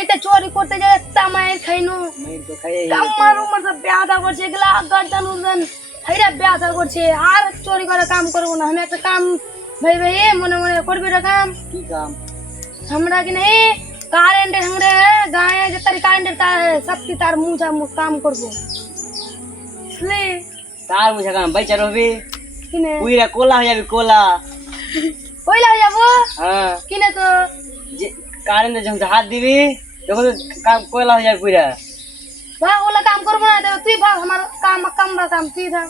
এইটা চুরি করতে যায় একটা মায়ের খাইনো কামার উমর সব বেয়াদা করছে এগুলা গার্ডান উড়ান হাইরা বেয়াদা করছে আর চুরি করে কাম করব না আমি একটা কাম ভাই ভাই মনে মনে করবি রে কাম কি কাম हमरा की नहीं কারেন্ট हमरे गाय के तारी কারেন্ট तार सबकी तार मुझा काम करब इसलिए তার বুঝা কাম বাইচা রবি কিনে পুইরা কোলা হয়ে যাবে কোলা কইলা যাব হ্যাঁ কিনে তো যে কারেন্টে যখন হাত দিবি তখন কাম কোলা হয়ে যাবে পুইরা ভাগ ওলা काम करब না दे তুই ভাগ আমার काम काम তুই থাক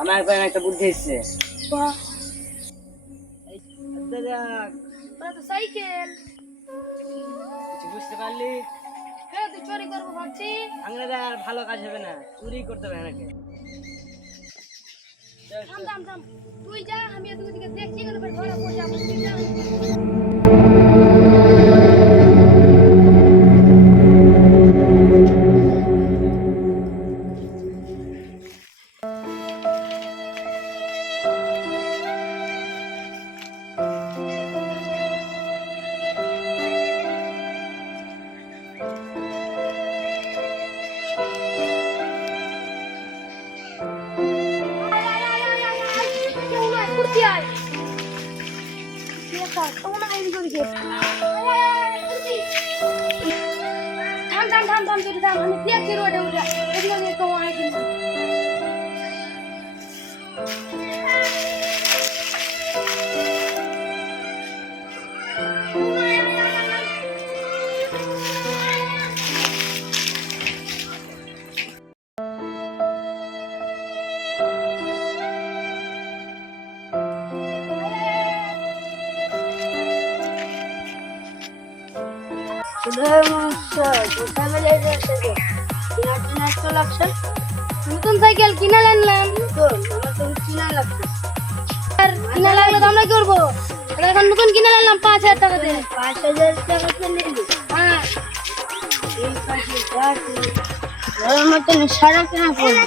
আমার কাছে একটা বুদ্ধি এসেছে বাহ দাদা ওটা তো সাইকেল কিছু বুঝতে পারলি হ্যাঁ তুই চুরি করব ভাবছি আংরাদা আর ভালো কাজ হবে না চুরি করতে হবে নাকি থাম থাম থাম তুই যা আমি এদিকে দেখছি কেন ধরা পড়ে যাব তুই যা নতুন সাইকেল কিনে আনলাম আর কিনা লাগলে তো আমরা কি করবো এখন নতুন কিনে আনলাম 5,000 টাকা দিয়ে 5,000 টাকা নিলি হ্যাঁ সারা কেনা পড়লো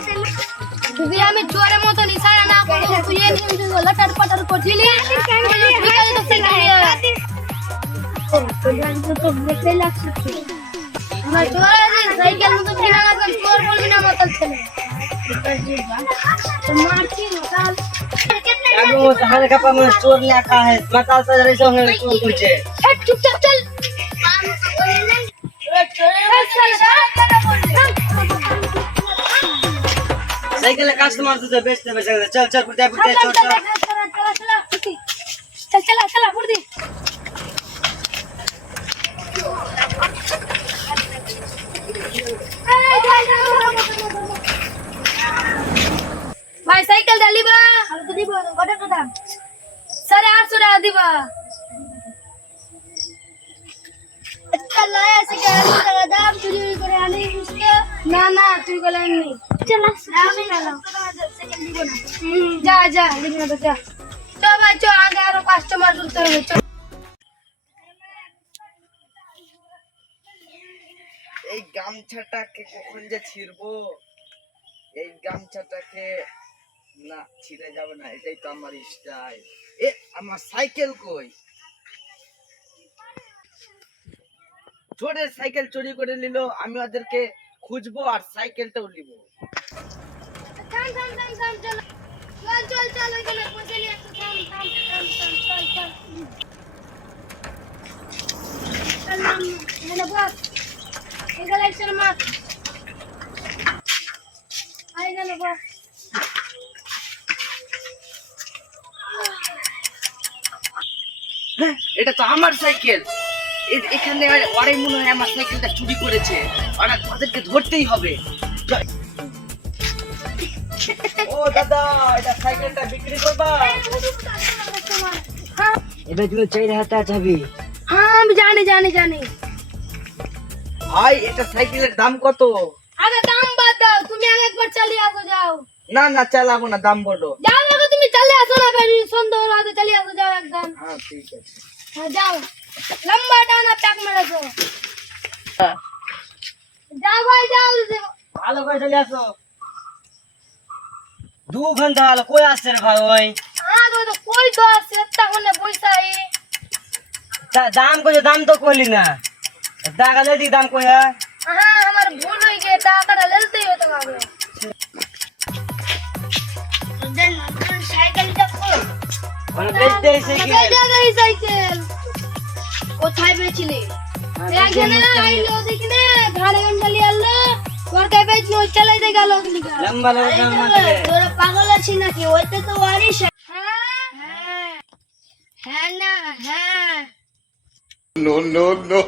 যদি আমি চোরের মতো ইশারা না করবো তুই লটার পাটার করছিলি সাইকেল মতো কিনা লাগবে চোর বলবি না মতল ছেলে अभी वो हाल का पर में चोर ने आका है मकाल से रे सो है चोर कुछ चुपचाप चल साइकिल का कस्टमर तो बेचते बेचते चल चल पुटे पुटे चल चल चला चला फुर्ती भाई साइकिल डालीबा हम तो दीबो गोटा कथा 850 টাকা দিবা अच्छा लाया साइकिल টাকা দাম চুরি করে আনি उसके না না তুই গলা নি চল আমি গেলাম সাইকেল দিব না যা যা দিব না তো যা তো ভাই চো আগে আর কাস্টমার তুলতে হবে চল এই গামছাটাকে কখন যে ছিড়বো এই গামছাটাকে না ছিড়ে যাবে না এটাই তো আমার স্টাইল এ আমার সাইকেল কই ছোটে সাইকেল চুরি করে নিল আমি ওদেরকে খুঁজবো আর সাইকেলটাও নিব থাম থাম থাম থাম চল চল চল চল ওইখানে পৌঁছে নিয়ে আসো থাম থাম থাম থাম চল চল চল নাম মানে বস এগুলো একশো মাছ আই গেল বস এটা তো আমার সাইকেল এখানে ওরাই মনে হয় আমার সাইকেলটা চুরি করেছে ওরা ওদেরকে ধরতেই হবে ও দাদা এটা সাইকেলটা বিক্রি করবা এটা তুমি 4,000 টাকা যাবে হ্যাঁ আমি জানি জানি জানি ভাই এটা সাইকেলের দাম কত আগে দাম বাদ দাও তুমি আগে একবার চালিয়ে আসো যাও না না চালাবো না দাম বলো যাও আগে তুমি চালিয়ে আসো না ভাই সন্ধ্যা রাতে চালিয়ে আসো যাও একদম হ্যাঁ ঠিক আছে হ্যাঁ যাও লম্বা টানা প্যাক মেরেছো যাও ভাই যাও ভালো করে চলে আসো 2 ঘন্টা হলো কই আসছে রে ভাই ওই হ্যাঁ তো কই তো আছে একটা কোনে পয়সা দাম কইছো দাম তো কইলি না টাকা লেদি দাম কইয়া হ্যাঁ আমার ভুল হয়ে গিয়ে টাকাটা লেলতেই হতো আগে দেন সাইকেলটা কো মানে বেচতে এসে কি কোথায় জায়গায় সাইকেল কোথায় বেচলি এখানে আইলো দেখিনে ধারে গন্ডালি আলো তোর কাছে বেচলো চলে দে গেল লম্বা লম্বা মানে তোরা পাগল আছিস নাকি ওইতে তো ওয়ারিশ হ্যাঁ হ্যাঁ হ্যাঁ না হ্যাঁ No, no, no.